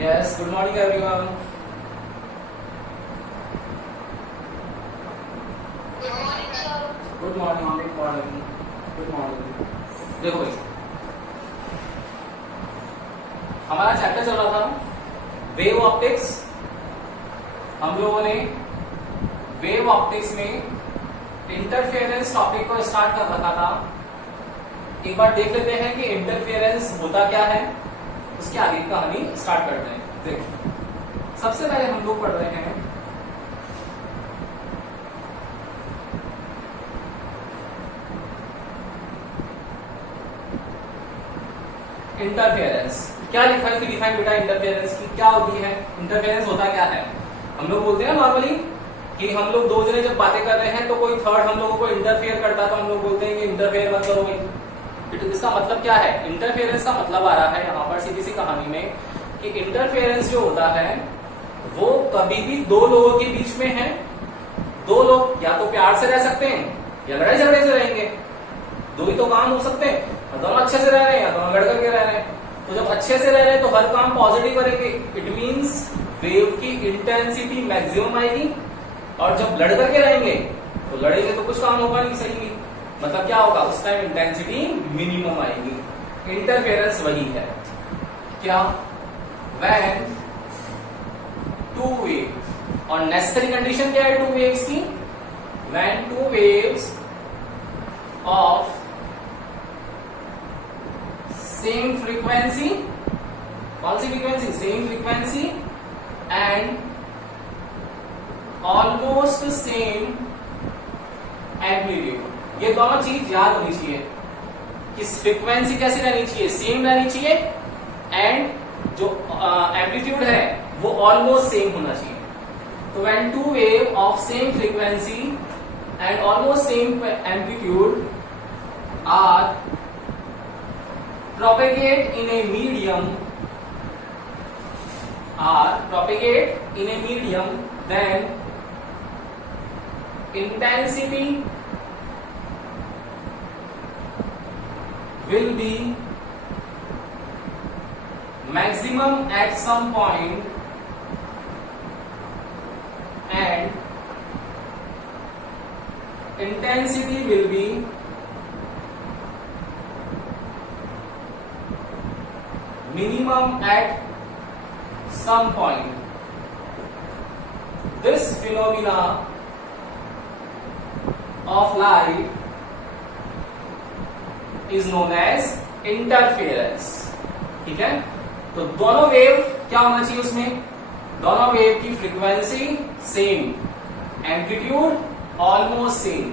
Yes, good morning everyone. Good morning, sir. Good morning, good morning, good morning. देखो भाई, हमारा chapter चल रहा था वेव ऑप्टिक्स। हम लोगों ने वेव ऑप्टिक्स में इंटरफेरेंस टॉपिक को स्टार्ट कर रखा था। एक बार देख लेते हैं कि इंटरफेरेंस होता क्या है, उसके आगे की कहानी स्टार्ट करते हैं। देखिए, सबसे पहले हम लोग पढ़ रहे हैं इंटरफेरेंस। क्या लिखा है डिफाइन बेटा इंटरफेरेंस की, क्या होती है इंटरफेरेंस, होता क्या है। हम लोग बोलते हैं नॉर्मली कि हम लोग दो जने जब बातें कर रहे हैं तो कोई थर्ड हम लोगों को इंटरफेयर करता है तो हम लोग बोलते हैं कि इंटरफेयर मत करो भाई। इसका मतलब क्या है, इंटरफेरेंस का मतलब आ रहा है यहाँ पर सीधी सी कहानी में कि इंटरफेरेंस जो होता है वो कभी भी दो लोगों के बीच में है। दो लोग या तो प्यार से रह सकते हैं या लड़ाई झगड़े से रहेंगे, दो ही तो काम हो सकते हैं। दोनों अच्छे से रह रहे हैं या दोनों लड़ करके रह रहे हैं। तो जब अच्छे से रह रहे हैं तो हर काम पॉजिटिव करेंगे, इट मींस वेव की इंटेंसिटी मैक्सिमम आएगी। और जब लड़ करके रहेंगे तो लड़ेंगे तो कुछ काम होगा नहीं सही में, मतलब क्या होगा उस टाइम इंटेंसिटी मिनिमम आएगी। इंटरफेरेंस वही है क्या, व्हेन टू वेव, और नेसेसरी कंडीशन क्या है टू वेव्स की, when two waves of same frequency, कौन सी frequency, same frequency and almost same amplitude. ये दोनों चीज याद होनी चाहिए कि फ्रीक्वेंसी कैसी रहनी चाहिए, सेम रहनी चाहिए, एंड जो एम्पलीट्यूड है वो ऑलमोस्ट सेम होना चाहिए। तो when two wave of same frequency and almost same amplitude are propagate in a medium, then intensity will be maximum at some point and intensity will be minimum at some point. This phenomena of light is known as interference. ठीक है, तो दोनों wave क्या होना चाहिए उसमें, दोनों wave की frequency same, amplitude almost same.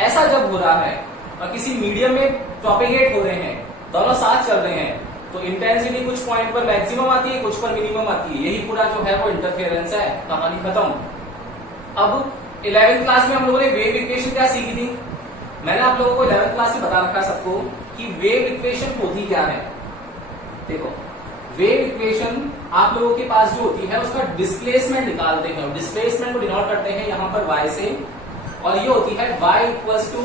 ऐसा जब हो रहा है और किसी मीडियम में प्रोपेगेट हो रहे हैं, दोनों साथ चल रहे हैं, तो इंटेंसिटी कुछ पॉइंट पर मैक्सिमम आती है, कुछ पर मिनिमम आती है। यही पूरा जो है वो इंटरफेरेंस है, कहानी खत्म। अब 11th क्लास में हम लोगों ने वेव इक्वेशन क्या सीखी थी, मैंने आप लोगों को 11th क्लास में बता रखा सबको कि वेव इक्वेशन होती क्या है। देखो, वेव इक्वेशन आप लोगों के पास जो होती है उसका डिस्प्लेसमेंट निकालते हैं, डिस्प्लेसमेंट को डिनोट करते हैं यहाँ पर y से, और ये होती है y equals to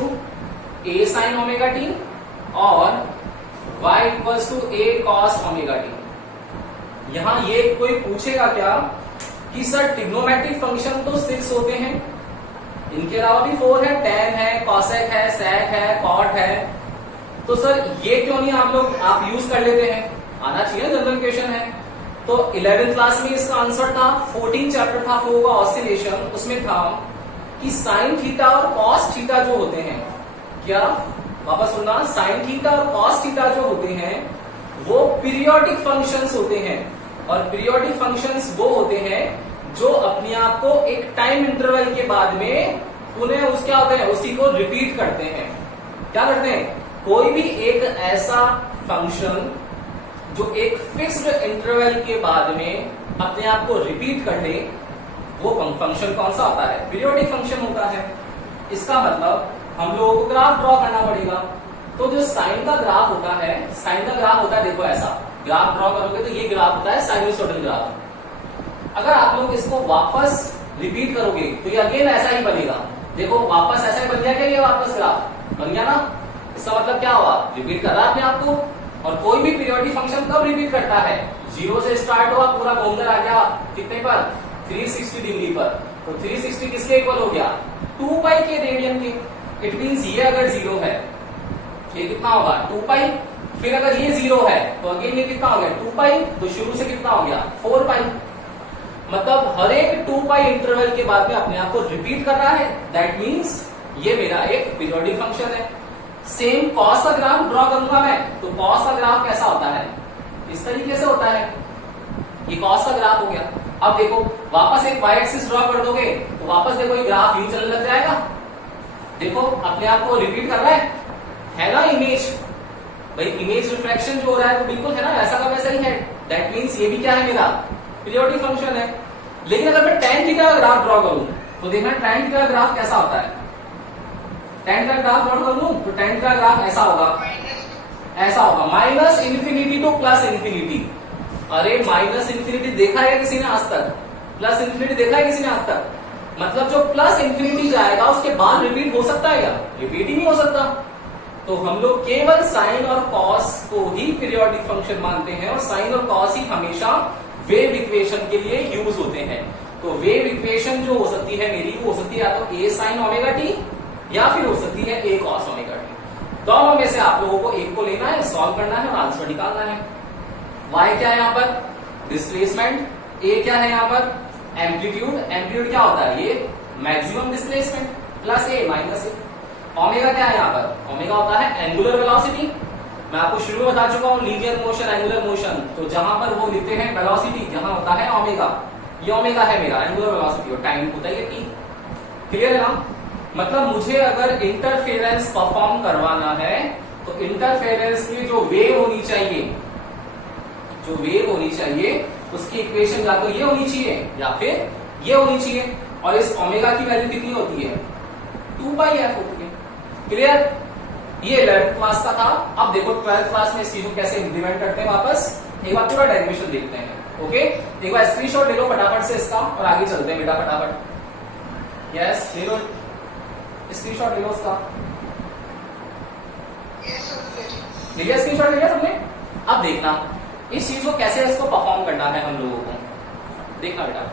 a sin omega t और y equals to a cos omega t। यहां ये कोई पूछेगा क्या कि सर ट्रिग्नोमेट्रिक फंक्शन तो 6 होते हैं, इनके अलावा भी 4 है, tan है, cosec है, sec है, cot है, तो सर ये क्यों नहीं आप यूज कर लेते हैं, आना चाहिए, जनरल क्वेश्चन है। तो 11th क्लास में इसका आंसर था, 14 चैप्टर था फ्लो का ऑसिलेशन, उसमें था कि साइन थीटा और कॉस थीटा जो होते हैं, क्या वापस सुनना, साइन थीटा और कॉस थीटा जो होते हैं वो पीरियोडिक फंक्शंस होते हैं, और पीरियोडिक फंक्शंस वो होते हैं जो अपने आप को एक टाइम इंटरवल के बाद में पुनः उस क्या होते हैं उसी को रिपीट करते हैं। क्या करते हैं, कोई भी एक ऐसा फंक्शन जो एक फिक्स्ड इंटरवल के बाद में अपने आप को रिपीट कर ले, वो फंक्शन कौन सा होता है, पीरियोडिक फंक्शन होता है। इसका मतलब हम लोगों को ग्राफ ड्रॉ करना पड़ेगा। तो जो साइन का ग्राफ होता है, साइन का ग्राफ होता है, देखो ऐसा ग्राफ ड्रॉ करोगे तो ये ग्राफ होता है साइनसोइडल ग्राफ। अगर आप लोग इसको वापस रिपीट करोगे तो ये अगेन ऐसा ही बनेगा। देखो वापस ऐसा ही बन गया क्या, ये वापस ग्राफ बन गया ना। इसका मतलब क्या हुआ, रिपीट कर रहा है अपने आप को। और कोई भी पीरियोडिक फंक्शन कब रिपीट करता है, जीरो से स्टार्ट हुआ, पूरा घूमकर आ गया कितने पर, 360 डिग्री पर। तो 360 किसके इक्वल हो गया, 2 पाई के रेडियन के। इट मींस ये अगर जीरो है, ये कितना होगा 2 पाई, फिर अगर ये जीरो है तो अगेन ये कितना हो गया 2 पाई, तो शुरू से कितना हो गया 4 पाई। मतलब हर एक 2 पाई इंटरवल के बाद में अपने आप को रिपीट कर रहा है। दैट मींस ये मेरा एक पीरियोडिक फंक्शन है। सेम कॉस का ग्राफ ड्रॉ करूंगा मैं, तो कॉस का ग्राफ कैसा होता है, इस तरीके से होता है। ये कॉस का ग्राफ हो गया। अब देखो वापस एक वाई एक्सिस ड्रॉ कर दोगे तो वापस देखो ये ग्राफ यूं चलने लग जाएगा। देखो अपने आप को रिपीट कर रहा है ना इमेज। भाई इमेज रिफ्लेक्शन जो हो रहा है तो बिल्कुल है ना, ऐसा का वैसा ही है। दैट मींस ये भी क्या है, मेरा पीरियोडिक फंक्शन है। लेकिन अगर मैं tan थीटा का ग्राफ ड्रॉ करूं तो देखना tan थीटा का ग्राफ कैसा होता है। tan थीटा का ग्राफ ड्रॉ कर लूं तो tan थीटा का ग्राफ ऐसा होगा, ऐसा होगा minus infinity two plus infinity. अरे माइनस इन्फिनिटी देखा है किसी ने आज तक, प्लस इन्फिनिटी देखा है किसी ने आज तक। मतलब जो प्लस इन्फिनिटी जाएगा उसके बाद रिपीट हो सकता है क्या, रिपीट ही नहीं हो सकता। तो हम लोग केवल साइन और कॉस को ही पीरियोडिक फंक्शन मानते हैं, और साइन और कॉस ही हमेशा वेव इक्वेशन के लिए यूज होते हैं। तो वेव इक्वेशन जो हो सकती है मेरी, वो हो सकती है या तो ए साइन ओमेगा टी या फिर हो सकती है ए कॉस ओमेगा टी। दोनों में से आप लोगों को एक को लेना है, सॉल्व करना है और आंसर निकालना है। वाई क्या है यहाँ पर, डिस्प्लेसमेंट। ए क्या है यहाँ पर, एम्पलीट्यूड। एम्पलीट्यूड क्या होता है, ये मैक्सिमम डिस्प्लेसमेंट, प्लस ए माइनस ए। ओमेगा क्या है यहाँ पर, ओमेगा होता है एंगुलर वेलोसिटी। मैं आपको शुरू में बता चुका हूँ लीनियर मोशन, एंगुलर मोशन, तो जहां पर वो लिखते हैं वेलोसिटी, जहां होता है ओमेगा, ये ओमेगा है मेरा एंगुलर वेलोसिटी, और टाइम होता है टी। क्लियर है ना। मतलब मुझे अगर इंटरफेरेंस परफॉर्म करवाना है तो इंटरफेरेंस की जो वेव होनी चाहिए, जो वेव होनी चाहिए उसकी इक्वेशन या तो ये होनी चाहिए या फिर ये होनी चाहिए। और इस ओमेगा की वैल्यू कितनी होती है, 2 पाई एफ होती है। क्लियर। ये 11th क्लास का था। अब देखो 12th क्लास में इस चीज को कैसे इंप्लीमेंट करते हैं वापस, एक बार पूरा डेरिवेशन देखते हैं। ओके, एक बार स्क्रीनशॉट ले लो फटाफट से इसका और आगे चलते हैं बेटा फटाफट। यस ले लो, स्क्रीनशॉट ले लो उसका। ले लिया स्क्रीनशॉट, ले लिया सबने। अब देखना इस चीज को कैसे इसको परफॉर्म करना है हम लोगों को, देखना बेटा।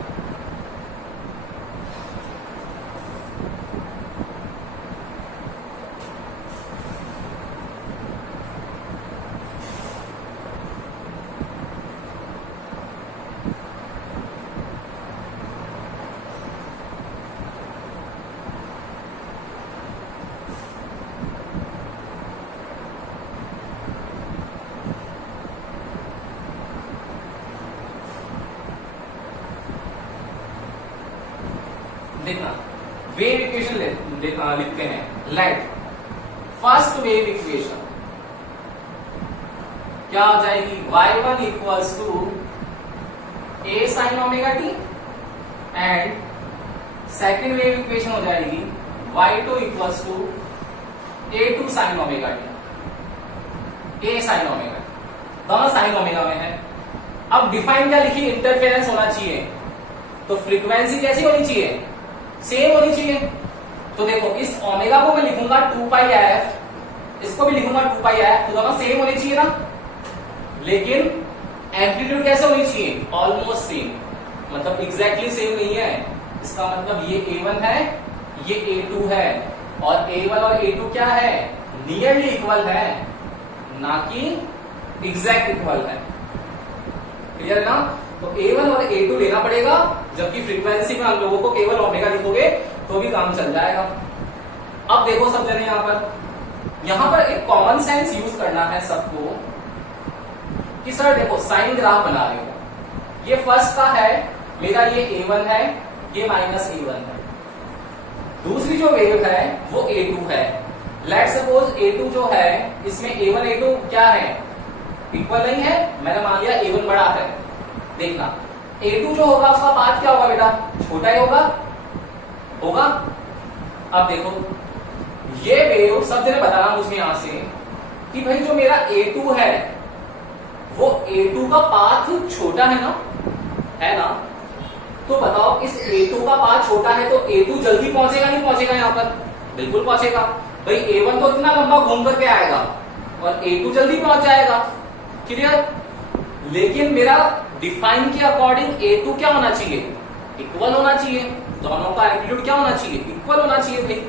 देखना वेव इक्वेशन लिखते हैं। लेट फर्स्ट वेव इक्वेशन क्या हो जाएगी, y1 equals to a sine omega T, and second wave equation हो जाएगी y2 equals to a2 sine omega T, a sine omega, दोनों साइन ओमेगा में है। अब डिफाइन क्या लिखी, इंटरफेरेंस होना चाहिए, तो फ्रीक्वेंसी कैसी होनी चाहिए, सेम होनी चाहिए। तो देखो इस ओमेगा को मैं लिखूंगा 2 पाई एफ, इसको भी लिखूंगा 2 पाई एफ, तो दोनों सेम होनी चाहिए ना। लेकिन एम्पलीट्यूड कैसे होनी चाहिए, ऑलमोस्ट सेम, मतलब एग्जैक्टली सेम नहीं है। इसका मतलब ये A1 है, ये A2 है, और A1 और A2 क्या है, नियरली इक्वल है, ना कि एग्जैक्ट इक्वल है। क्लियर है ना। तो A1 और A2 लेना पड़ेगा, जबकि फ्रीक्वेंसी में हम लोगों को केवल ओमेगा लिखोगे तो भी काम चल जाएगा। अब देखो सब जने यहां पर एक कॉमन सेंस यूज करना है सबको कि सर देखो साइन ग्राफ बना रहे हो, ये फर्स्ट का है मेरा, ये A1 है, ये माइनस A1 है। दूसरी जो वेव है वो A2 है। लेट सपोज A2 जो है इसमें A1 A2 क्या है, इक्वल नहीं है, मैंने मान लिया A1 बड़ा है। देखना A2 जो होगा उसका पाथ क्या होगा बेटा, छोटा ही होगा। अब देखो ये वेव सब जने बताना मुझे यहां से कि भाई जो मेरा A2 है वो A2 का पाथ छोटा है ना। तो बताओ इस A2 का पाथ छोटा है तो A2 जल्दी पहुंचेगा नहीं पहुंचेगा यहां पर, बिल्कुल पहुंचेगा। भाई A1 तो इतना लंबा घूम करके आएगा और A2 जल्दी पहुंच जाएगा। क्लियर। लेकिन मेरा डिफाइन के अकॉर्डिंग A2 क्या होना चाहिए, इक्वल होना चाहिए, दोनों का एम्पलीट्यूड क्या होना चाहिए, इक्वल होना चाहिए भाई।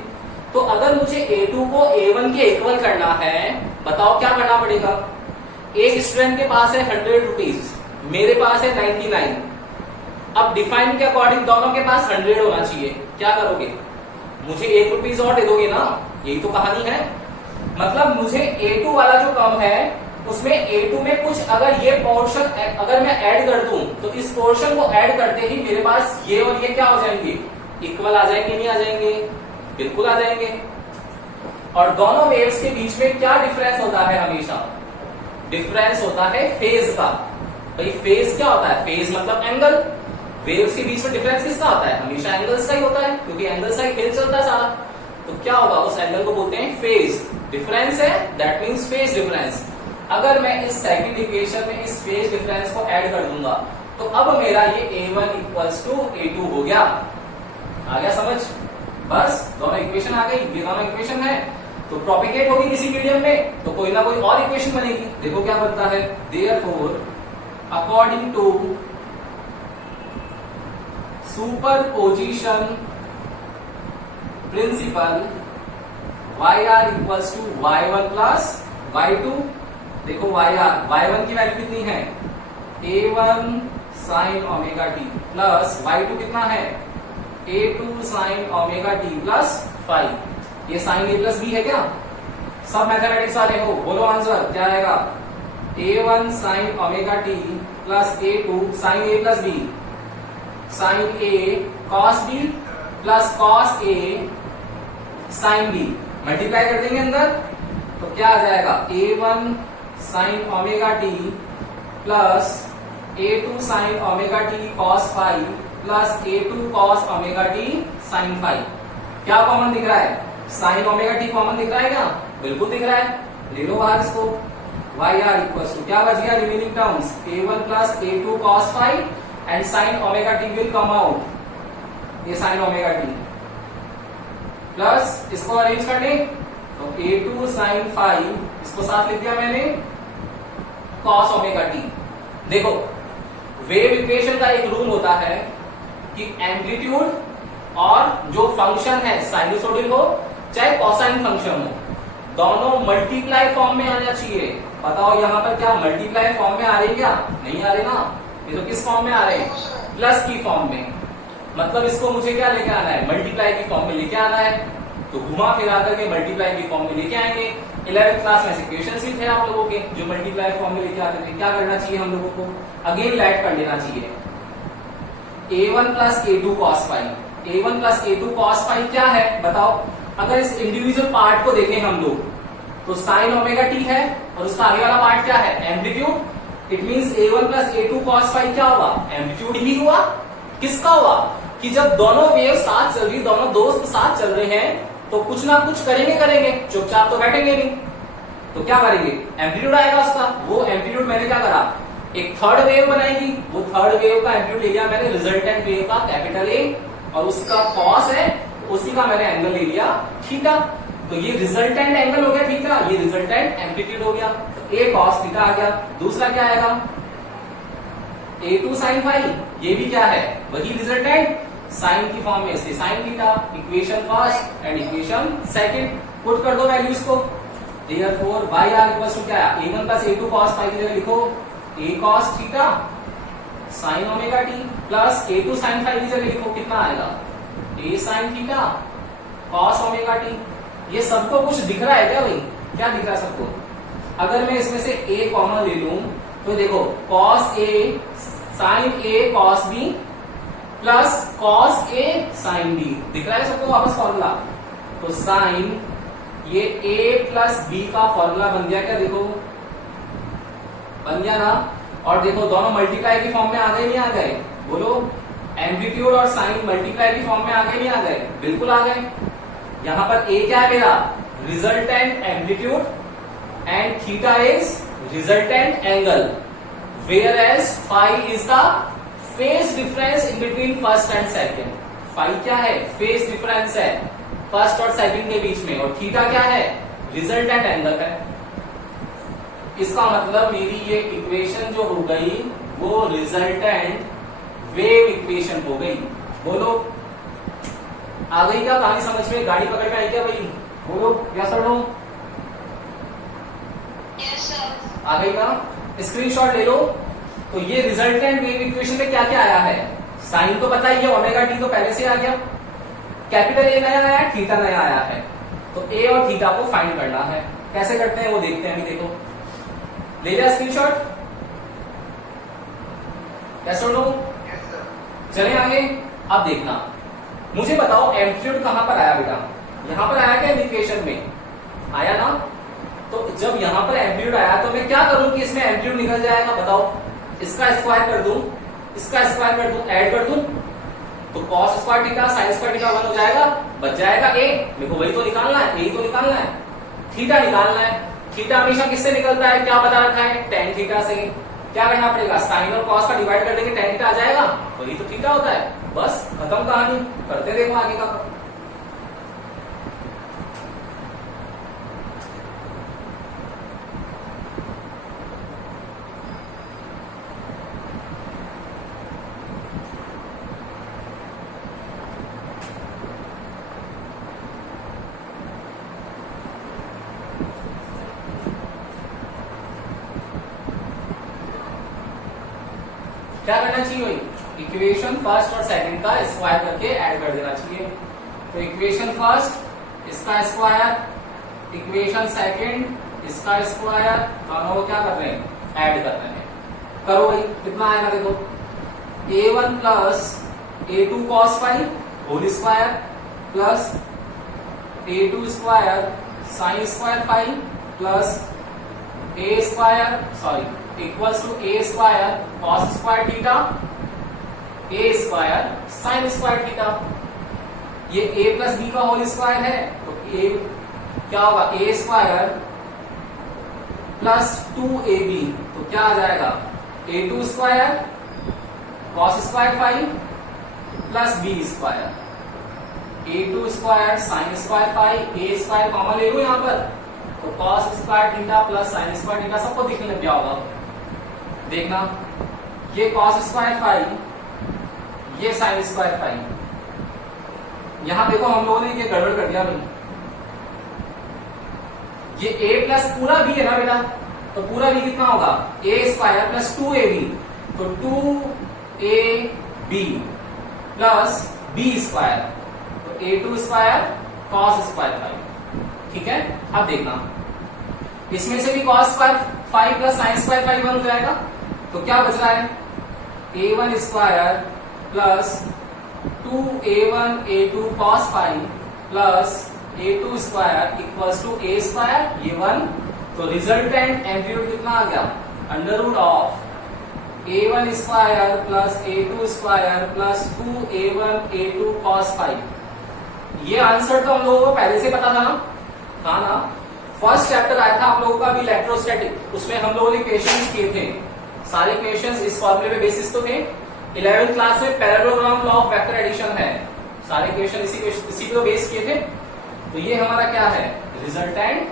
तो अगर मुझे A2 को A1 के इक्वल करना है, बताओ क्या करना पड़ेगा। एक स्टूडेंट के पास है 100 रुपीज, मेरे पास है 99। अब डिफाइन के अकॉर्डिंग दोनों के पास 100 होना चाहिए, क्या करोगे, मुझे 1 रुपीज और दे दोगे ना, यही तो कहानी है। मतलब मुझे A2 वाला जो कम है उसमें A2 में कुछ अगर ये पोर्शन अगर मैं ऐड कर दूं तो इस पोर्शन को ऐड करते ही मेरे पास ये और ये क्या हो जाएंगे, इक्वल आ जाएंगे, नहीं आ जाएंगे, बिल्कुल आ जाएंगे। और दोनों वेव्स के बीच में क्या डिफरेंस होता है, हमेशा डिफरेंस होता है फेज का। भाई फेज क्या होता है, फेज मतलब एंगल, वेव्स के बीच में डिफरेंस किसका होता है, हमेशा एंगल्स का ही होता है, क्योंकि एंगल्स का ही खेल चलता है सारा। तो क्या होगा, उस एंगल को बोलते हैं फेज। डिफरेंस है दैट मींस फेज डिफरेंस। अगर मैं इस सेकंड इक्वेशन में इस फेज डिफरेंस को ऐड कर दूंगा तो अब मेरा ये A1 इक्वल्स टू A2 हो गया। आ गया समझ, बस दोनों इक्वेशन आ गई, ये दोनों इक्वेशन है तो प्रोपिगेट होगी किसी मीडियम में तो कोई ना कोई और इक्वेशन बनेगी। देखो क्या बनता है, therefore according to superposition principle YR equals to Y1 plus Y2। देखो Y1 की वैल्यू कितनी है, A1 sine omega T plus Y2 कितना है, A2 sine omega T plus 5। ये साइन A प्लस बी है क्या, सब मैथमेटिक्स वाले हो, बोलो आंसर क्या आएगा, A1 sine omega T plus A2 sine A plus B, sine A cos B plus cos A sine B, multiply कर देंगे अंदर तो क्या आ जाएगा, A1 sine omega T plus A2 sine omega T cos 5 plus A2 cos omega T sine 5। क्या common दिख रहा है, साइन ओमेगा टी कॉमन दिख रहा है क्या, बिल्कुल दिख रहा है, ले लो बाहर इसको। YR इक्वल्स टू क्या बच गया, remaining terms A1 plus A2 cos 5 and sign omega T will come out, ये साइन ओमेगा टी प्लस इसको अरेंज कर ले तो A2 साइन 5, इसको साथ लिख दिया मैंने कॉस ओमेगा टी। देखो वेव इक्वेशन का एक रूल होता है कि एम्पलीट्यूड और जो फंक्शन है साइनसोइडल हो चाहे कोसाइन फंक्शन हो, दोनों मल्टीप्लाई फॉर्म में आना चाहिए। बताओ यहाँ पर क्या मल्टीप्लाई फॉर्म में आ रहे हैं क्या, नहीं आ रहे ना, ये तो किस फॉर्म में आ रहे हैं, प्लस की फॉर्म में। मतलब इसको मुझे क्या लेके आना है, मल्टीप्लाई की फॉर्म में लेके आना है, तो घुमा फिरा करके मल्टीप्लाई की फॉर्म में लेके आएंगे। 11th क्लास में इक्वेशन ही थे आप लोगों के जो मल्टीप्लाई फॉर्म में लेके आते थे। क्या करना चाहिए हम लोगों को, अगेन लैट कर लेना चाहिए, A1 plus A2 cos 5, A1 plus A2 cos 5 क्या है बताओ। अगर इस इंडिविजुअल पार्ट को देखें हम लोग तो साइन ओमेगा टी है और उसका आगे वाला पार्ट क्या है, amplitude. It means A1 plus A2 cos 5 क्या होगा, एम्पलीट्यूड ही हुआ। किसका हुआ कि जब दोनों वेव साथ चल रही, दोनों दोस्त साथ चल रहे हैं तो कुछ ना कुछ करेंगे, चुपचाप तो बैठेंगे नहीं, तो क्या करेंगे, एम्पलीट्यूड आएगा उसका। वो एम्पलीट्यूड मैंने क्या करा, एक थर्ड वेव बनाएगी, वो थर्ड वेव का एम्पलीट्यूड ले लिया मैंने रिजल्टेंट वेव का कैपिटल A और उसका कॉस है उसी का मैंने एंगल ले लिया थीटा। तो ये रिजल्टेंट एंगल हो गया थीटा, ये रिजल्टेंट एम्पलीट्यूड हो गया, तो A कॉस थीटा आ गया। दूसरा क्या आएगा, A2 साइन 5, ये भी क्या है, वही रिजल्टेंट साइन की फॉर्म में, इसलिए sine theta. Equation first and equation second put कर दो वैल्यूज को। देयरफॉर YR इक्वल्स टू क्या है, A1 प्लस A2 कॉस 5 की जगह लिखो A cos theta sine omega T plus A2 sine 5 की जगह लिखो कितना आएगा, A sine theta cos omega t. ये सबको कुछ दिख रहा है क्या भाई, क्या दिख रहा है सबको। अगर मैं इसमें से A कॉमन ले लूं तो देखो cos A sine A cos B plus cos A sine B, दिख रहा है सबको वापस फॉर्मूला। तो साइन ये A प्लस B का फॉर्मूला बन गया क्या, देखो बन गया ना। और देखो दोनों मल्टीप्लाई की फॉर्म में आ गए नहीं आ गए, बोलो एम्पलीट्यूड और साइन मल्टीप्लाई की फॉर्म में आ गए नहीं आ गए, बिल्कुल आ गए। यहां पर A क्या है मेरा, resultant amplitude and theta is resultant angle, where as phi is the phase difference in between first and second. Phi क्या है, फेज डिफरेंस है फर्स्ट और सेकंड के बीच में, और थीटा क्या है, रिजल्टेंट एंगल है। इसका मतलब मेरी ये इक्वेशन जो हो गई वो रिजल्टेंट वेव इक्वेशन हो गई। बोलो आ गई क्या कहानी समझ में? गाड़ी पकड़ में आई क्या भाई? बोलो या सर नो? Yes, sir. आ गई ना? स्क्रीनशॉट ले लो। तो ये रिजल्टेंट वेव इक्वेशन में क्या क्या आया है? साइन तो पता ही है, ओमेगा टी तो पहले से आ गया, कैपिटल ए नया आया, थीटा नया आया है। तो ए और थीटा को फाइंड करना है। कैसे करते हैं वो देखते हैं अभी। देखो ले लिया स्क्रीनशॉट? कैसे लो? Yes, sir. चले आगे। अब देखना, मुझे बताओ एम्पलीट्यूड कहां पर आया बेटा? यहां पर आया क्या इक्वेशन में? आया ना? तो जब यहां पर एम्पलीट्यूड आया तो मैं क्या करूं कि इसमें एम्पलीट्यूड निकल जाएगा? बताओ, इसका स्क्वायर कर दूं, इसका स्क्वायर कर दूं, ऐड कर दूं, तो cos square theta sin square theta 1 हो जाएगा, बच जाएगा a। मेरे को वही तो निकालना है, यही तो निकालना है, थीटा निकालना है। थीटा हमेशा किससे निकलता है? क्या बता रखा है? tan थीटा से। क्या करना पड़ेगा? sin और cos का डिवाइड कर देंगे, tan थीटा आ जाएगा, वही तो थीटा होता है। बस खत्म कहानी। करते देखो आगे का। क्या करना चाहिए भाई? इक्वेशन फर्स्ट और सेकंड का स्क्वायर करके ऐड कर देना चाहिए। तो इक्वेशन फर्स्ट इसका स्क्वायर, इक्वेशन सेकंड इसका स्क्वायर, दोनों को क्या कर रहे हैं? ऐड कर रहे हैं। करो भाई, कितना आएगा देखो, a1 plus a2 cos phi whole square plus a2 square sine square phi plus a square equals to a square cos square theta a square sine square theta. ये a प्लस b का whole square है, तो a क्या होगा? a square plus 2ab, तो क्या आ जाएगा? a2 square cos square phi plus b square, a2 square sine square phi, a square common ले लो यहां पर, तो cos square theta plus sine square theta सबको दिखने लग गया होगा। देखना, ये cos स्क्वायर फाई, ये साइन स्क्वायर फाई। यहां देखो हम लोगों ने ये गड़बड़ कर दिया भाई। ये a प्लस पूरा b है ना बेटा, तो पूरा b कितना होगा? a स्क्वायर प्लस 2ab, तो 2ab प्लस b स्क्वायर, तो a2 square cos square phi. ठीक है, अब देखना, इसमें से भी cos square phi plus sine square phi 1 हो जाएगा, तो क्या बच रहा है? a1 square plus 2a1 a2 cos phi plus a2 square equals to a square, ये 1। तो रिजल्टेंट एम्पलीट्यूड कितना आ गया? Under root of a1 square plus a2 square plus 2a1 a2 cos phi. ये आंसर तो हम लोगों को पहले से पता था ना? हाँ ना? फर्स्ट चैप्टर आया था आप लोगों का भी इलेक्ट्रोस्टैटिक, उसमें हम लोगों ने क्वेश्चंस किए थे। सारे क्वेश्चंस इस फॉर्मूले पे बेसिस तो थे। 11th क्लास में parallelogram law of vector addition है, सारे क्वेश्चन इसी पे बेस किए थे। तो ये हमारा क्या है? रिजल्टेंट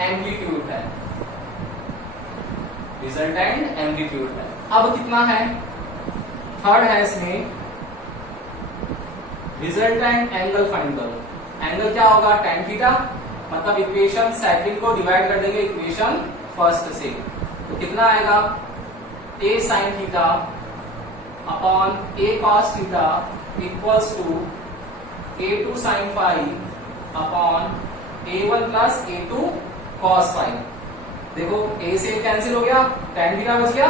एम्पलीट्यूड है, रिजल्टेंट एम्पलीट्यूड है। अब कितना है? थर्ड है इसमें, रिजल्टेंट एंगल फाइंड करो। एंगल क्या होगा? tan थीटा, मतलब इक्वेशन सेकंड को डिवाइड कर देंगे इक्वेशन फर्स्ट से, तो कितना आएगा? a sin theta upon a cos theta equals to a2 sin phi upon a1 plus a2 cos phi. देखो a से कैंसिल हो गया, tan थीटा बच गया,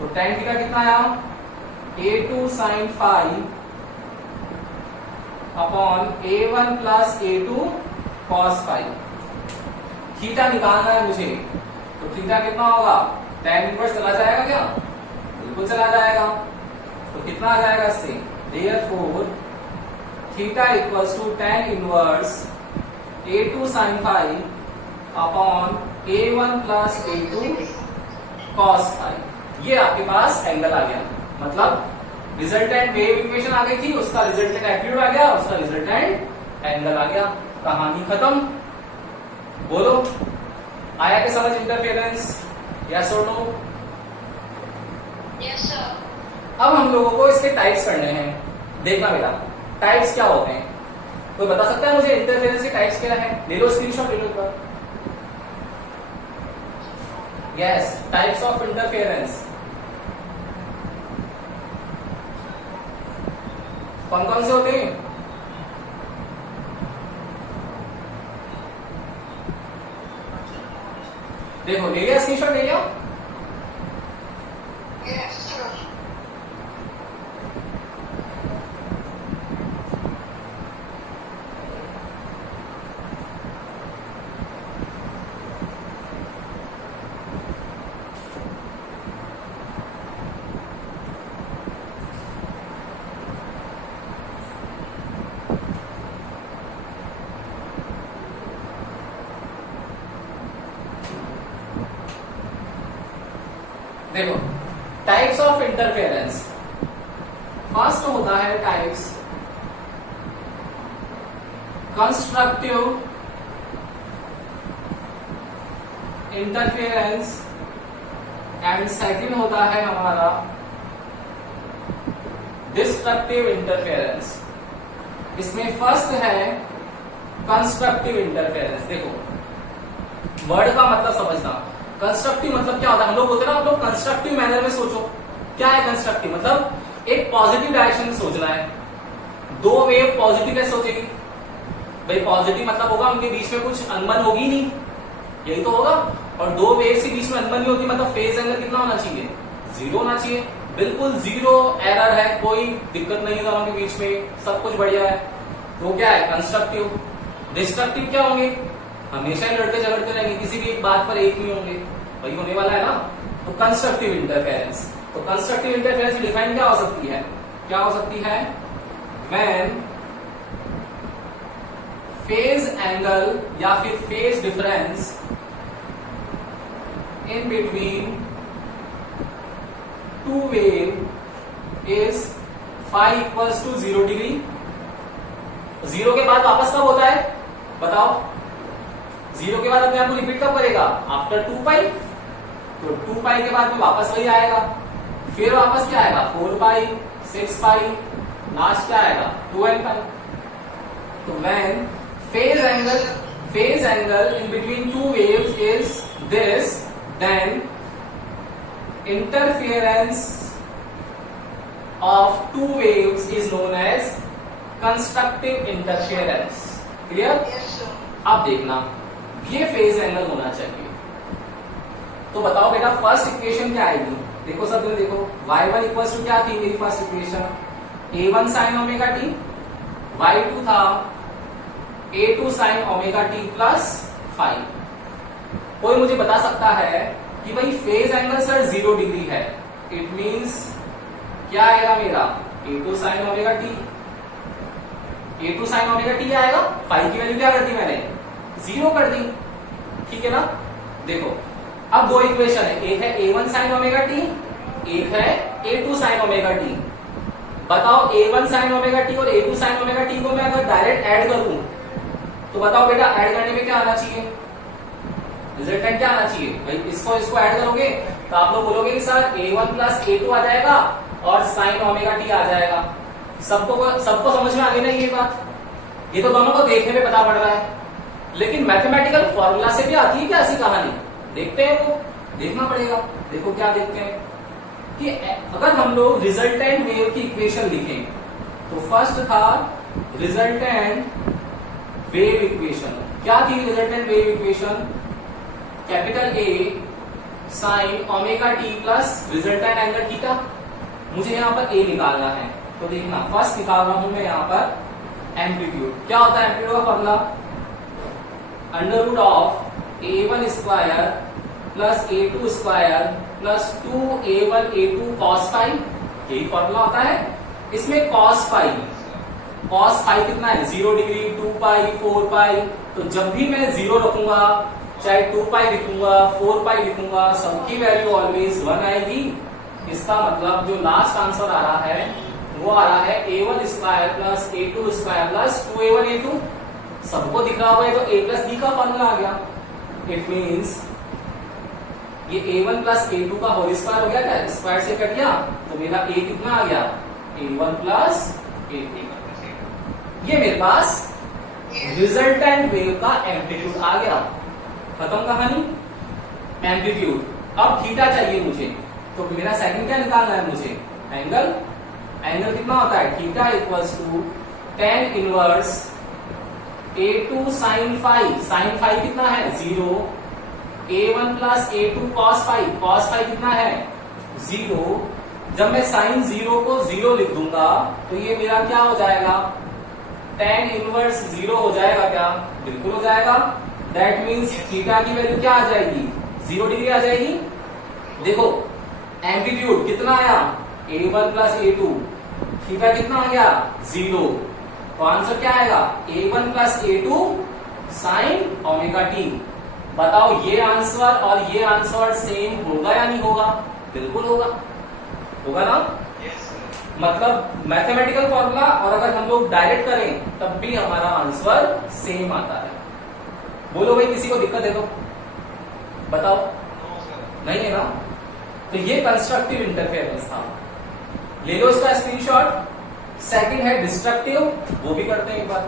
तो tan थीटा कितना आया? a2 sin phi upon a1 plus a2 cos phi. Theta निकालना है मुझे, तो थीटा कितना होगा? tan इनवर्स चला जाएगा क्या? बिल्कुल चला जाएगा, तो कितना आ जाएगा इससे? Therefore theta equals to tan inverse a2 sin phi upon a1 plus a2 cos phi. ये आपके पास एंगल आ गया, मतलब रिजल्टेंट वेव इक्वेशन आ गई थी, उसका रिजल्टेंट एम्पलीट्यूड आ गया, उसका रिजल्टेंट एंगल आ गया। कहानी खत्म। बोलो, आया क्या समझ इंटरफेरेंस? यस और नो? Yes, sir. अब हम लोगों को इसके टाइप्स करने हैं। देखना बेटा, टाइप्स क्या होते हैं? कोई बता सकता है मुझे इंटरफेरेंस के टाइप्स क्या है? ले लो स्क्रीनशॉट, ले लो एक बार। यस, टाइप्स ऑफ इंटरफेरेंस कौन कौन से होते हैं? देखो, ले लिया स्क्रीनशॉट, ले लिया? Yes, sir. देखो, टाइप्स ऑफ इंटरफेरेंस। फर्स्ट होता है types constructive interference and second होता है हमारा डिस्ट्रक्टिव इंटरफेरेंस। इसमें फर्स्ट है कंस्ट्रक्टिव इंटरफेरेंस। देखो, वर्ड का मतलब समझना। कंस्ट्रक्टिव मतलब क्या होता है? हम लोग बोलते हैं ना, आप लोग कंस्ट्रक्टिव मैनर में सोचो। क्या है कंस्ट्रक्टिव? मतलब एक पॉजिटिव डायरेक्शन में सोचना है। दो वेव पॉजिटिव कैसे सोचेगी भाई? पॉजिटिव मतलब होगा उनके बीच में कुछ अनबन होगी नहीं, यही तो होगा। और दो वेव्स के बीच में अनबन नहीं होती, मतलब फेज एंगल कितना होना चाहिए? 0 होना चाहिए। बिल्कुल 0 एरर है, कोई दिक्कत नहीं है दोनों के बीच में, सब कुछ बढ़िया है। तो क्या है? कंस्ट्रक्टिव। डिस्ट्रक्टिव क्या होंगे? हमेशा ही लड़ते झगड़ते रहेंगे, किसी भी एक बात पर एक नहीं होंगे, वही होने वाला है ना। तो कंस्ट्रक्टिव इंटरफेरेंस। तो कंस्ट्रक्टिव इंटरफेरेंस की डिफाइन क्या हो सकती है? क्या हो सकती है? व्हेन फेज एंगल या फिर phase difference in between two wave is phi equals to 0 degree. 0 के बाद वापस कब होता है बताओ? 0 के बाद अपने आप को रिपीट कब करेगा? आफ्टर 2 पाई। तो 2 पाई के बाद में वापस वही आएगा, फिर वापस क्या आएगा? 4 पाई, 6 पाई, लास्ट क्या आएगा? 12 पाई। तो when phase angle in between two waves is this, then interference of two waves is known as constructive interference. Clear? Yes, sir. अब देखना, ये फेज एंगल होना चाहिए। तो बताओ बेटा, फर्स्ट इक्वेशन क्या आएगी? देखो सब दिन, देखो y1 इक्वल्स टू क्या थी मेरी first equation? a1 sin omega t, y2 था a2 sin omega t plus 5। कोई मुझे बता सकता है कि भाई फेज एंगल सर 0 डिग्री है, इट मींस क्या आएगा मेरा? a2 sin omega t। a2 sin omega t आएगा, 5 की वैल्यू क्या कर दी मैंने? 0 कर दी, ठीक है ना। देखो, अब दो इक्वेशन है, एक है a1 sin ओमेगा t, एक है a2 sin ओमेगा t। बताओ a1 sin ओमेगा t और a2 sin ओमेगा t को मैं अगर डायरेक्ट ऐड करूं तो बताओ बेटा, ऐड करने में क्या आना चाहिए? रिजल्टेंट क्या आना चाहिए भाई? इसको ऐड करोगे तो आप लोग बोलोगे कि सर a1 प्लस a2 आ जाएगा और sin ओमेगा t आ जाएगा। सबको समझ में आ गई ना ये बात? ये तो दोनों को देखने में पता पड़ रहा है, लेकिन मैथमेटिकल फॉर्मूला से भी आती है क्या ऐसी कहानी? देखते हैं, वो देखना पड़ेगा। देखो क्या देखते हैं कि अगर हम लोग रिजल्टेंट वेव की इक्वेशन लिखें तो फर्स्ट था रिजल्टेंट वेव इक्वेशन। क्या थी resultant wave equation? Capital A sine omega t plus resultant angle theta. मुझे यहाँ पर A निकालना है, तो देखना फर्स्ट निकाल रहा हूं मैं यहाँ पर एम्पलीट्यूड। क्या होता है एम्पलीट्यूड का formula? Under root of a1 square plus a2 square plus 2a1 a2 cos phi, यही फॉर्मूला होता है। इसमें cos फाई कितना है? 0 डिग्री, 2 पाई, 4 पाई। तो जब भी मैं 0 रखूंगा, चाहे 2 पाई लिखूंगा, 4 पाई लिखूंगा, सबकी वैल्यू ऑलवेज 1 आएगी। इसका मतलब जो लास्ट आंसर आ रहा है वो आ रहा है a1 square plus a2 square plus 2a1 a2 सबको दिख रहा होगा तो a प्लस बी का फॉर्मूला आ गया। इट मीन्स ये a1 प्लस a2 का होल स्क्वायर हो गया क्या, स्क्वायर से कट गया तो मेरा a कितना आ गया, a1 प्लस a2। ये मेरे पास रिजल्टेंट वेव का एम्पलीट्यूड आ गया। खत्म कहानी। एम्पलीट्यूड। अब थीटा चाहिए मुझे, तो मेरा सेकंड क्या निकालना है मुझे, एंगल। एंगल कितना होता है, theta equals to tan inverse a2 sin phi. Sine phi कितना है, 0। a1 plus a2 cos phi. cos phi कितना है, 0। जब मैं साइन 0 को 0 लिख दूंगा तो ये मेरा क्या हो जाएगा, tan इनवर्स 0 हो जाएगा क्या, बिल्कुल हो जाएगा। दैट मीन्स थीटा की वैल्यू क्या आ जाएगी, 0 डिग्री आ जाएगी। देखो एम्पलीट्यूड कितना आया, a1 प्लस a2, थीटा कितना आ गया, 0। तो आंसर क्या आएगा, a1 plus a2 sine omega T. बताओ ये आंसर और ये आंसर सेम होगा या नहीं होगा, बिल्कुल होगा, होगा ना। मतलब मैथमेटिकल फॉर्मूला और अगर हम लोग डायरेक्ट करें तब भी हमारा आंसर सेम आता है। बोलो भाई किसी को दिक्कत है तो बताओ, नहीं है ना। तो ये कंस्ट्रक्टिव इंटरफेरेंस था, ले लो इसका स्क्रीनशॉट। सेकंड है डिस्ट्रक्टिव, वो भी करते हैं एक बार।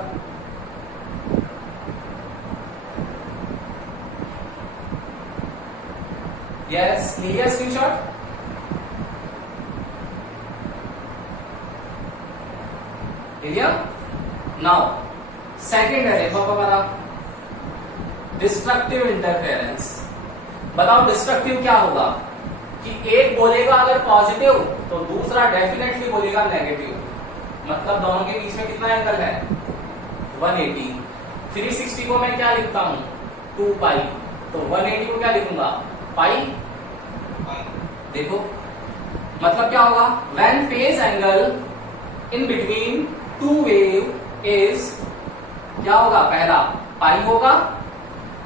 यस, लिया स्क्रीनशॉट। लिया। नाउ सेकंड है, देखो हमारा डिस्ट्रक्टिव इंटरफेरेंस। बताओ डिस्ट्रक्टिव क्या होगा, कि एक बोलेगा अगर पॉजिटिव तो दूसरा डेफिनेटली बोलेगा नेगेटिव। मतलब दोनों के बीच में कितना एंगल है, 180। 360 को मैं क्या लिखता हूं, 2 पाई, तो 180 को क्या लिखूंगा, पाई। देखो मतलब क्या होगा, when phase angle in between two wave is, क्या होगा, पहला पाई होगा,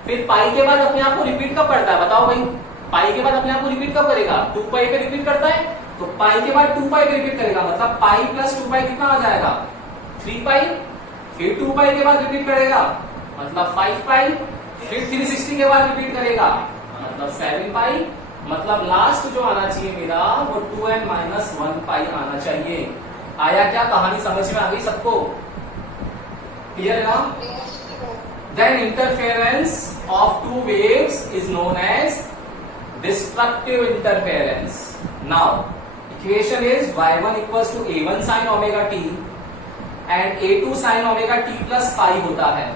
फिर पाई के बाद अपने आप को रिपीट कब करता है, बताओ भाई, पाई के बाद अपने आप को रिपीट कब करेगा, 2 पाई पे रिपीट करता है, तो पाई के बाद 2 पाई पे रिपीट करेगा, मतलब पाई प्लस 2 पाई कितना आ जाएगा, 3 पाई। फिर 2 पाई के बाद रिपीट करेगा, मतलब 5 पाई। फिर 360 के बाद रिपीट करेगा, मतलब 7 पाई। मतलब लास्ट जो आना चाहिए मेरा वो 2n माइनस 1 पाई आना चाहिए। आया क्या, कहानी समझ में आ गई सबको, क्लियर है ना। Then interference of two waves is known as destructive interference. Now, equation is y1 equals to a1 sin omega t and a2 sin omega t plus phi होता है।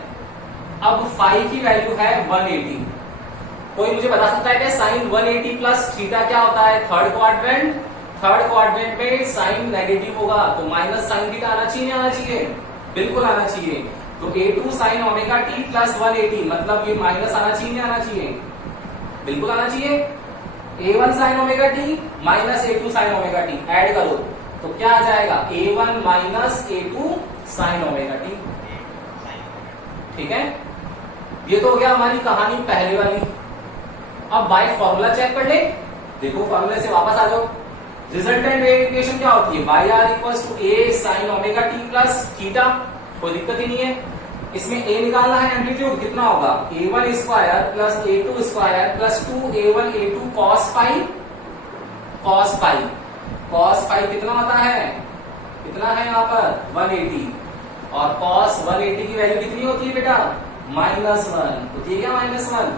अब phi की वैल्यू है 180। कोई मुझे बता सकता है क्या साइन 180 प्लस थीटा क्या होता है, थर्ड क्वाड्रेंट। थर्ड क्वाड्रेंट में साइन नेगेटिव होगा तो माइनस साइन थीटा आना चाहिए, आना चाहिए, बिल्कुल आना चाहिए। तो a2 sine omega T plus 180, मतलब ये माइनस आना चाहिए, आना चाहिए, बिल्कुल आना चाहिए। a1 sine omega T minus a2 sine omega T add करो तो क्या आ जाएगा, a1 minus a2 sine omega T. ठीक है, ये तो हो गया हमारी कहानी पहले वाली। अब बाय फॉर्मूला चेक कर ले, देखो फॉर्मूले से वापस आ जाओ। रिजल्टेंट वेव इक्वेशन क्या होती है, y r equals to a sine omega T plus theta, कोई दिक्कत ही नहीं है। इसमें a निकालना है, एम्पलीट्यूड कितना होगा, a1 square plus a2 square plus 2a1 a2 cos phi. cos phi, cos phi कितना होता है, कितना है यहाँ पर 180, और cos 180 की वैल्यू कितनी होती है बेटा, -1 होती है क्या, -1।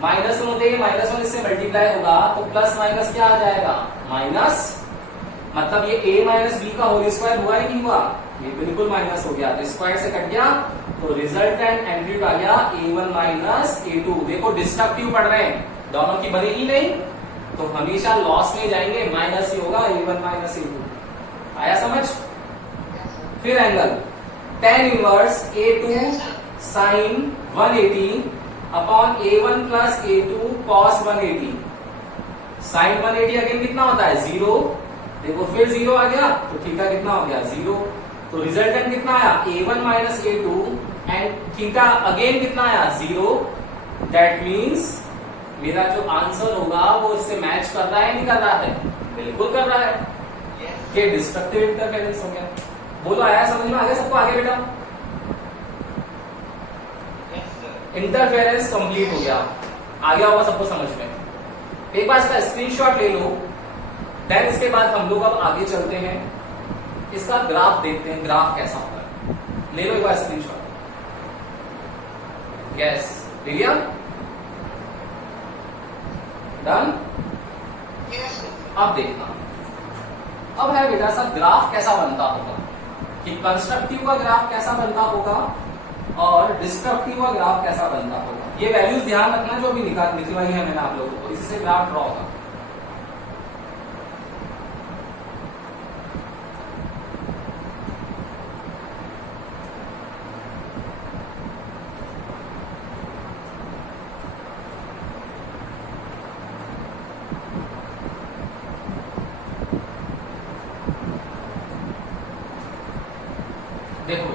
-1 होते ही -1 इससे मल्टीप्लाई होगा तो प्लस माइनस क्या आ जाएगा, माइनस। मतलब ये a माइनस बी का होल स्क्वायर हुआ ही नहीं हुआ, ये बिल्कुल माइनस हो गया, तो स्क्वायर से कट गया, तो रिजल्टेंट एम्पलीट्यूड आ गया a1 माइनस a2। देखो डिस्ट्रक्टिव पढ़ रहे हैं, दोनों की बनेगी नहीं तो हमेशा लॉस में जाएंगे, माइनस ही होगा, a1 माइनस a2। आया समझ। फिर angle tan inverse a2 sine 180 upon a1 plus a2 cos 180। Sine 180 again कितना होता है, 0। देखो फिर 0 आ गया तो थीटा कितना हो गया, 0। तो रिजल्टेंट कितना आया, a1 minus a2 and theta again कितना आया, 0। दैट मीन्स मेरा जो आंसर होगा वो इससे मैच कर रहा है, नहीं कर रहा है, बिल्कुल कर रहा है। ये डिस्ट्रक्टिव इंटरफेरेंस हो गया। बोलो आया समझ में, आ गया सबको, आगे बेटा। इंटरफेरेंस कंप्लीट हो गया, आ गया होगा सबको समझ में। एक बार इसका स्क्रीनशॉट ले लो, देन इसके बाद हम लोग अब आगे चलते हैं, इसका ग्राफ देखते हैं, ग्राफ कैसा होगा। ले लो एक बार स्क्रीनशॉट। यस, ले लिया? डन? Yes, sir. अब देखना, अब है बेटा सा ग्राफ कैसा बनता होगा, कि कंस्ट्रक्टिव का ग्राफ कैसा बनता होगा और डिस्ट्रक्टिव का ग्राफ कैसा बनता होगा। ये वैल्यूज ध्यान रखना जो अभी निकलवाई है मैंने आप लोगों को, इससे ग्राफ ड्रॉ होगा। देखो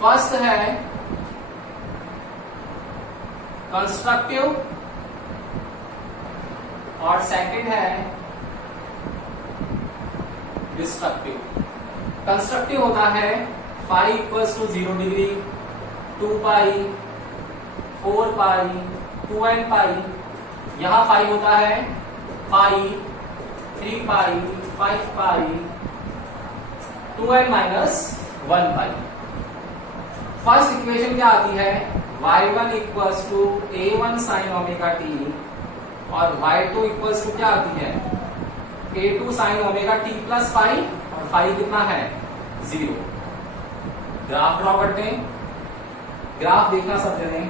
फर्स्ट है कंस्ट्रक्टिव और सेकंड है डिस्ट्रक्टिव। कंस्ट्रक्टिव होता है phi equals to 0 degree, 2 pi, 4 pi, 2n pi. यहां फाई होता है pi, 3 pi, 5 pi, 2n minus 1 pi. First equation क्या आती है, y1 equals to a1 sine omega t और y2 इक्वल्स टू क्या आती है, a2 sine omega T plus phi, और फाई कितना है 0। ग्राफ ड्रॉ करते हैं, ग्राफ देखना सब जने।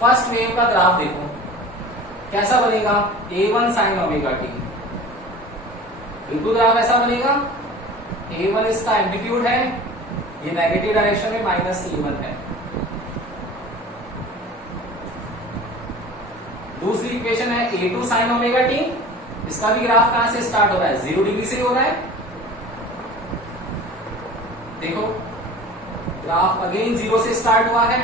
फर्स्ट वेव का ग्राफ देखो कैसा बनेगा, a1 साइन ओमेगा टी, बिल्कुल ग्राफ ऐसा बनेगा। a1 इसका एम्पलीट्यूड है, ये नेगेटिव डायरेक्शन में माइनस a1 है। दूसरी इक्वेशन है a2 साइन ओमेगा टी, इसका भी ग्राफ कहां से स्टार्ट हो रहा है, 0 डिग्री से हो रहा है। देखो ग्राफ अगेन 0 से स्टार्ट हुआ है,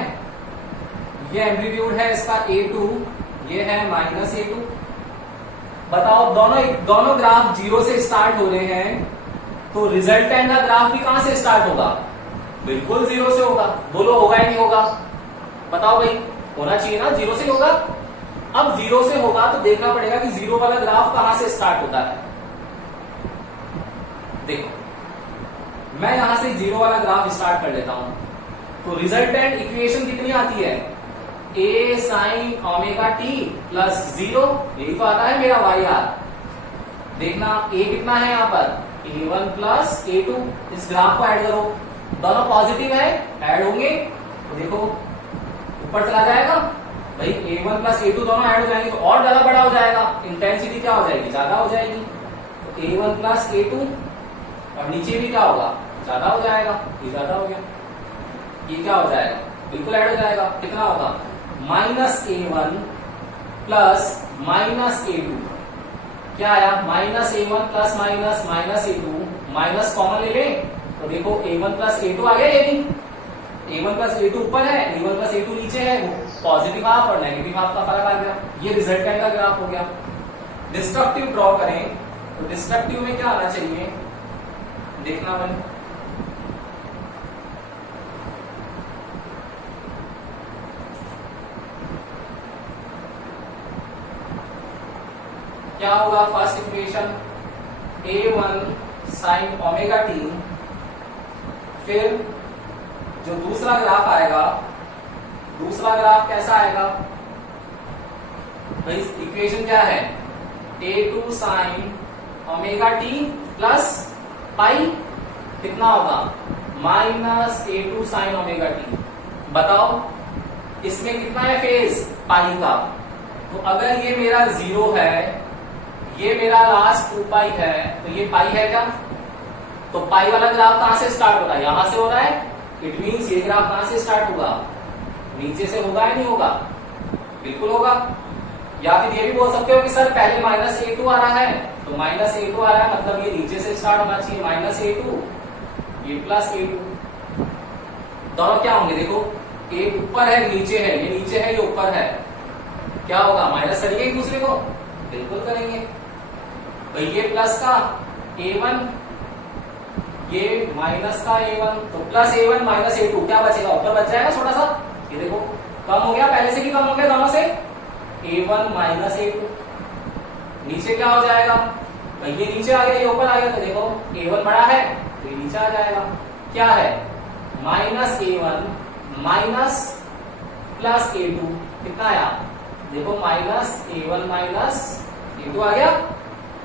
ये एम्पलीट्यूड है इसका a2, ये है माइनस a2। बताओ दोनों ग्राफ 0 से स्टार्ट हो रहे हैं, तो रिजल्टेंट का ग्राफ भी कहां से स्टार्ट होगा, बिल्कुल 0 से होगा। बोलो होगा या नहीं होगा, बताओ भाई, होना चाहिए ना, 0 से होगा। अब 0 से होगा तो देखना पड़ेगा कि 0 वाला ग्राफ कहां से स्टार्ट होता है। देखो मैं यहां से 0 वाला ग्राफ स्टार्ट कर लेता हूं, तो रिजल्टेंट इक्वेशन कितनी आती है, a sine omega T plus 0, यही तो आता है मेरा वाई आर। देखना a कितना है यहाँ पर, a1 प्लस a2। इस ग्राफ को ऐड करो, दोनों पॉजिटिव है, ऐड होंगे तो देखो ऊपर चला जाएगा भाई, a1 प्लस a2 दोनों ऐड हो जाएंगे तो और ज्यादा बड़ा हो जाएगा, इंटेंसिटी क्या हो जाएगी, ज्यादा हो जाएगी। तो a1 प्लस a2 और नीचे भी क्या होगा, ज्यादा हो जाएगा, ये ज्यादा हो गया, ये क्या हो जाएगा, बिल्कुल ऐड हो जाएगा। कितना होगा, minus a1 plus minus a2, क्या आया, minus a1 plus minus minus a2, minus common ले ले तो देखो a1 प्लस a2 आ गया, ये भी a1 प्लस a2 ऊपर है, a1 प्लस a2 नीचे है, वो पॉजिटिव हाफ और नेगेटिव हाफ का फर्क आ गया, ये रिजल्टेंट का ग्राफ हो गया। डिस्ट्रक्टिव ड्रॉ करें तो डिस्ट्रक्टिव में क्या आना चाहिए, देखना भाई, क्या होगा, first equation a1 sine omega T, फिर जो दूसरा ग्राफ आएगा, दूसरा ग्राफ कैसा आएगा भाई, इक्वेशन क्या है, a2 sine omega T plus pi, कितना होगा, minus a2 sine omega T. बताओ इसमें कितना है फेज, पाई का, तो अगर ये मेरा 0 है, ये मेरा लास्ट 2 पाई है, तो ये पाई है क्या, तो पाई वाला ग्राफ कहां से स्टार्ट हो रहा है, यहां से हो रहा है, इट मींस ये ग्राफ कहां से स्टार्ट होगा, नीचे से होगा या नहीं होगा, बिल्कुल होगा। या फिर ये भी बोल सकते हो कि सर पहले माइनस a2 आ रहा है, तो माइनस a2 आ रहा है मतलब ये नीचे से स्टार्ट होना चाहिए, माइनस a2 ये प्लस a2, दोनों क्या होंगे, देखो एक ऊपर है नीचे है, ये नीचे है ये ऊपर है, क्या होगा, माइनस करेंगे एक दूसरे को, बिल्कुल करेंगे भाई। ये प्लस का a1 ये माइनस का A1 तो प्लस A1 माइनस A2 क्या बचेगा, ऊपर बच जाएगा छोटा सा, ये देखो कम हो गया, पहले से भी कम हो गया दोनों से, A1 माइनस A2। नीचे क्या हो जाएगा, ये नीचे आ गया ये ऊपर आ गया, तो देखो A1 बड़ा है तो ये नीचे आ जाएगा, क्या है minus A1 minus plus A2 कितना आया, देखो माइनस A1 माइनस A2 आ गया,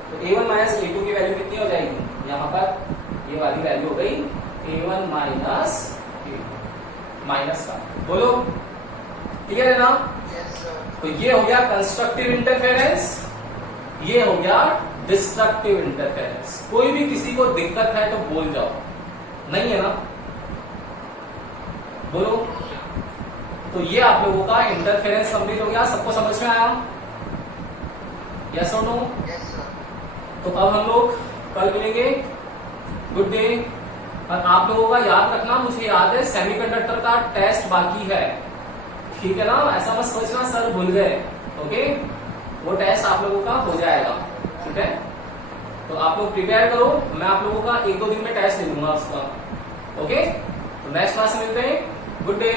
तो A1 माइनस A2 की वैल्यू कितनी हो जाएगी, यहाँ पर ये वाली वैल्यू हो गई A1 माइनस A2 माइनस का, बोलो क्लियर है ना। Yes, sir. तो ये हो गया कंस्ट्रक्टिव इंटरफेरेंस, ये हो गया डिस्ट्रक्टिव इंटरफेरेंस। कोई भी किसी को दिक्कत है तो बोल जाओ, नहीं है ना, बोलो। तो ये आप लोगों का इंटरफेरेंस कंप्लीट हो गया, सबको समझ में आया, यस और नो। Yes, sir. तो अब हम लोग कल मिलेंगे, गुड डे। और आप लोगों का याद रखना, मुझे याद है सेमीकंडक्टर का टेस्ट बाकी है, ठीक है ना, ऐसा मत सोचना सर भूल गए, ओके, वो टेस्ट आप लोगों का हो जाएगा, ठीक है। तो आप लोग प्रिपेयर करो, मैं आप लोगों का 1-2 दिन में टेस्ट दे दूंगा उसका, ओके। तो नेक्स्ट क्लास में मिलते हैं, गुड डे।